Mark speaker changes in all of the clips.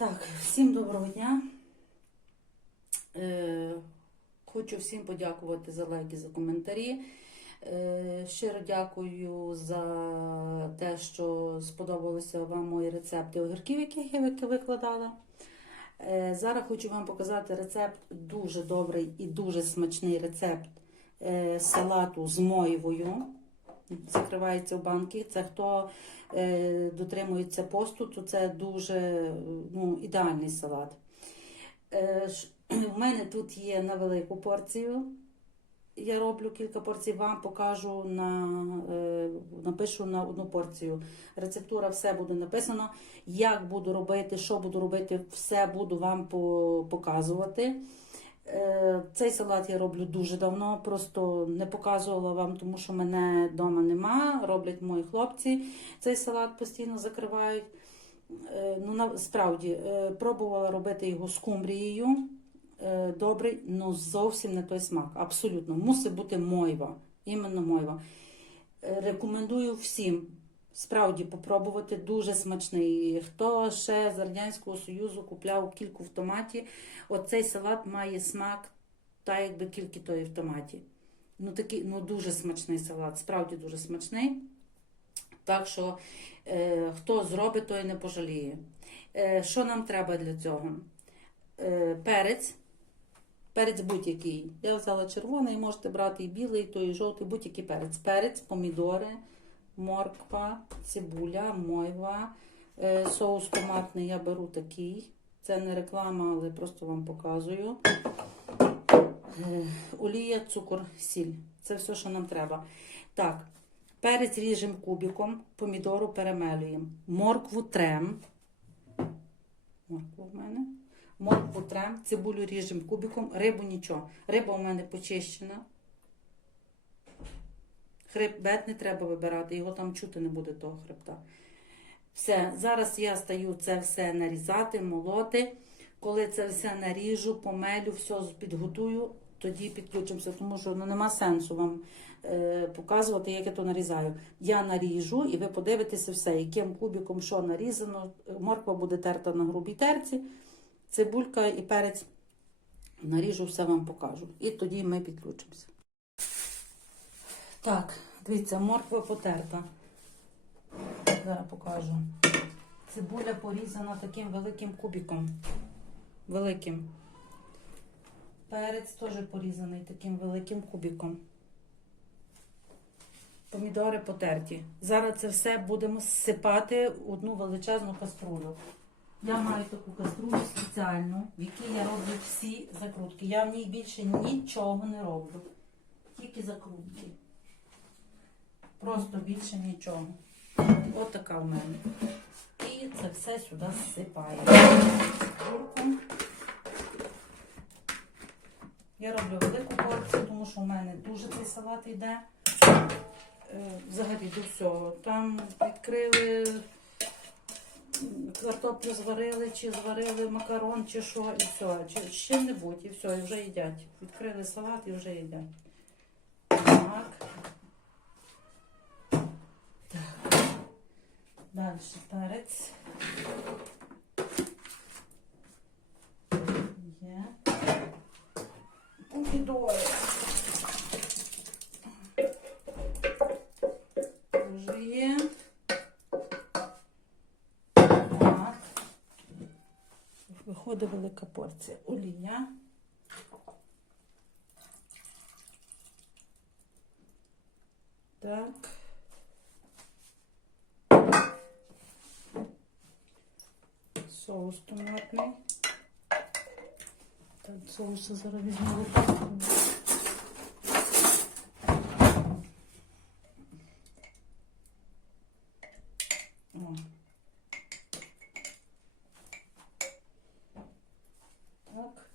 Speaker 1: Так, всім доброго дня. Е, хочу всім подякувати за лайки, за коментарі. Е, щиро дякую за те, що сподобалися вам мої рецепти огірків, які я викладала. Е, зараз хочу вам показати рецепт дуже добрий і дуже смачний рецепт е, салату з мойвою. Закривається в банки. Це хто е, дотримується посту, то це дуже ну, ідеальний салат. Е, У мене тут є на велику порцію. Я роблю кілька порцій, вам покажу на е, напишу на одну порцію. Рецептура, все буде написано. Як буду робити, що буду робити, все буду вам по- показувати. Е, Цей салат я роблю дуже давно, просто не показувала вам, тому що мене вдома нема. Роблять мої хлопці. Цей салат постійно закривають. Е, Ну, на- справді, е, пробувала робити його з кумбрією. Е, Добрий, але зовсім не той смак. Абсолютно. Мусить бути мойва. Іменно мойва. Рекомендую всім справді попробувати. Дуже смачний. Хто ще з Радянського Союзу купляв кільку в томаті, оцей салат має смак, та якби кільки тої в томаті. Ну, такий, ну дуже смачний салат, справді дуже смачний. Так що, е, хто зробить, той не пожаліє. Е, що нам треба для цього? Е, перець. Перець будь-який. Я взяла червоний, можете брати і білий, то і жовтий, будь-який перець. Перець, помідори, морква, цибуля, мойва, е, соус томатний я беру такий. Це не реклама, але просто вам показую. Е, Олія, цукор, сіль. Це все, що нам треба. Так, перець ріжемо кубиком, помідору перемелюємо. Моркву трем. Моркву в мене. Моркву трем, цибулю ріжемо кубиком, рибу нічого. Риба у мене почищена. Хребет не треба вибирати, його там чути не буде того хребта. Все, зараз я стаю це все нарізати, молоти. Коли це все наріжу, помелю, все підготую, тоді підключимося, тому що ну, нема сенсу вам е, показувати, як я то нарізаю. Я наріжу і ви подивитеся все, яким кубиком що нарізано. Морква буде терта на грубій терці, цибулька і перець. Наріжу, все вам покажу. І тоді ми підключимося. Так, дивіться, морква потерта. Зараз покажу. Цибуля порізана таким великим кубиком. Великим. Перець теж порізаний таким великим кубиком. Помідори потерті. Зараз це все будемо сипати в одну величезну каструлю. Я маю таку каструлю спеціальну, в якій я роблю всі закрутки. Я в ній більше нічого не роблю. Тільки закрутки. Просто більше нічого. От така в мене. І це все сюди зсипаю. Я роблю велику порцію, тому що в мене дуже цей салат йде. Е, Взагалі до всього. Там відкрили картоплю зварили, чи зварили макарон, чи що, і все. Чи з чим-небудь, і все, і вже їдять. Відкрили салат і вже їдять. Так. Далі перець. Є. Помідори. Вже є. Так. Виходить велика порція. Олія. Так. Соус томатний. Так, соуси зараз візьму лопатку. О. Так.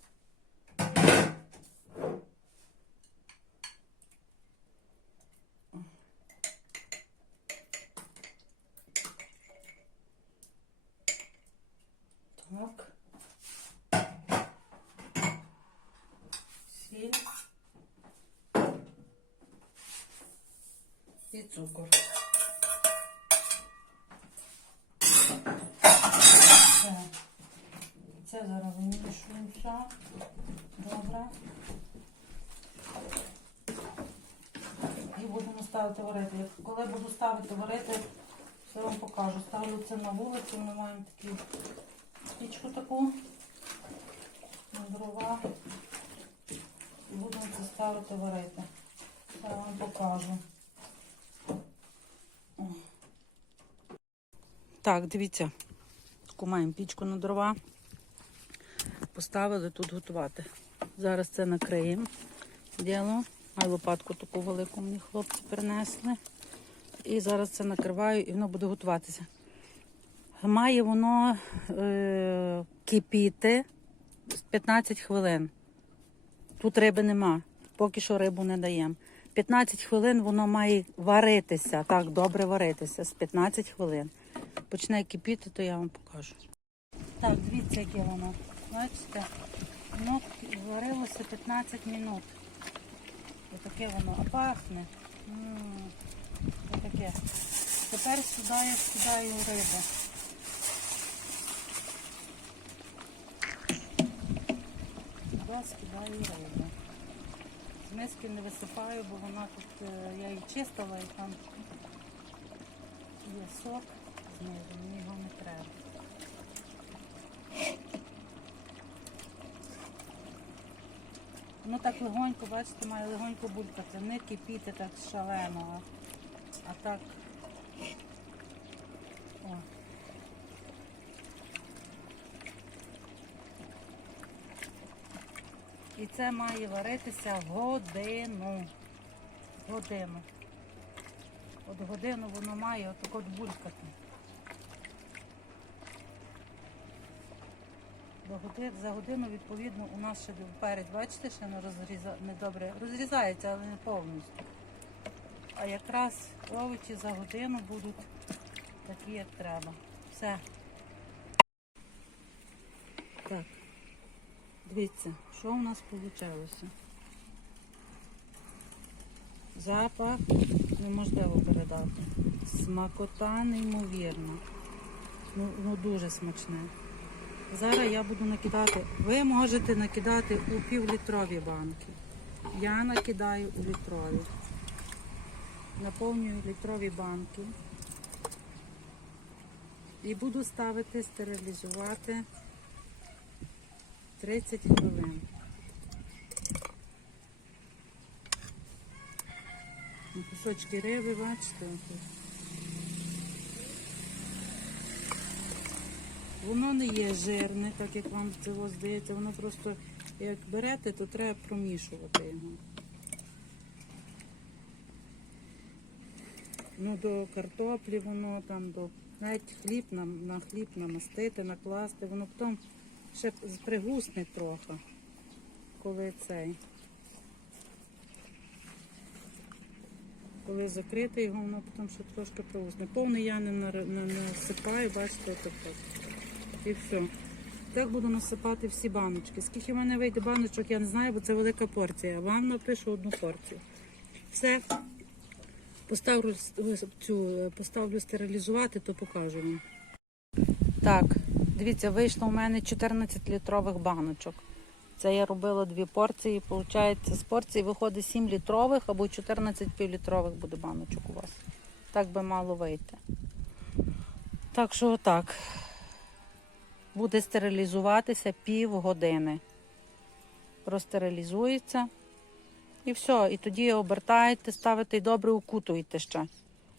Speaker 1: Так. Сіль. І цукор. Все. Все зараз вимішуємо все. Добре. І будемо ставити варити. Коли буду ставити варити, все вам покажу. Ставлю це на вулицю, ми маємо таку пічку таку дрова. І будемо це ставити варити. Я вам покажу. Так, дивіться, таку маємо пічку на дрова. Поставили тут готувати. Зараз це накриємо діло. А лопатку таку велику мені хлопці принесли. І зараз це накриваю і воно буде готуватися. Має воно е, кипіти з 15 хвилин. Тут риби нема, поки що рибу не даємо. 15 хвилин воно має варитися, так, добре варитися з 15 хвилин. Почне кипіти, то я вам покажу. Так, дивіться, яке воно. Бачите? Воно варилося 15 минут. Отаке воно, а пахне. М, Отаке. Тепер сюди я скидаю рибу. Сюди скидаю рибу. З миски не висипаю, бо вона тут, е, я її чистила і там є сок знизу, мені його не треба. Воно так легонько, бачите, має легонько булькати, не кипіти так шалено, а так. О. І це має варитися годину. Годину. От годину воно має отак от булькати. До годи- За годину, відповідно, у нас ще перець, бачите, ще не розріза... не добре розрізається, але не повністю. А якраз овочі за годину будуть такі, як треба. Все. Так. Дивіться, що у нас вийшло. Запах неможливо передати. Смакота неймовірна. Ну, ну дуже смачне. Зараз я буду накидати. Ви можете накидати у півлітрові банки. Я накидаю у літрові. Наповнюю літрові банки. І буду ставити стерилізувати 30 хвилин. Кусочки риби, бачите? Воно не є жирне, так як вам цього здається. Воно просто, як берете, то треба промішувати його. Ну, до картоплі воно там, до навіть хліб на, на хліб намастити, накласти, воно потім ще пригусне трохи, коли цей. Коли закрити його, воно потім ще трошки пригусне. Повний я не насипаю, бачите, отак. І все. Так буду насипати всі баночки. Скільки в мене вийде баночок, я не знаю, бо це велика порція. Вам напишу одну порцію. Все. Поставлю цю, поставлю стерилізувати, то покажу вам. Так, дивіться, вийшло у мене 14 літрових баночок. Це я робила дві порції. Получається, з порції виходить 7 літрових або 14 півлітрових буде баночок у вас. Так би мало вийти. Так що отак. Буде стерилізуватися півгодини. Простерилізується. І все. І тоді обертаєте, ставите і добре укутуєте ще.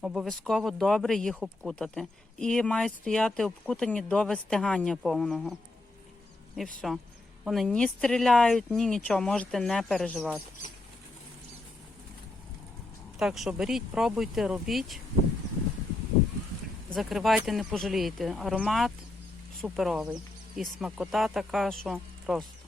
Speaker 1: Обов'язково добре їх обкутати. І мають стояти обкутані до вистигання повного. І все. Вони ні стріляють, ні нічого, можете не переживати. Так що беріть, пробуйте, робіть. Закривайте, не пожалієте. Аромат суперовий. І смакота така, що просто.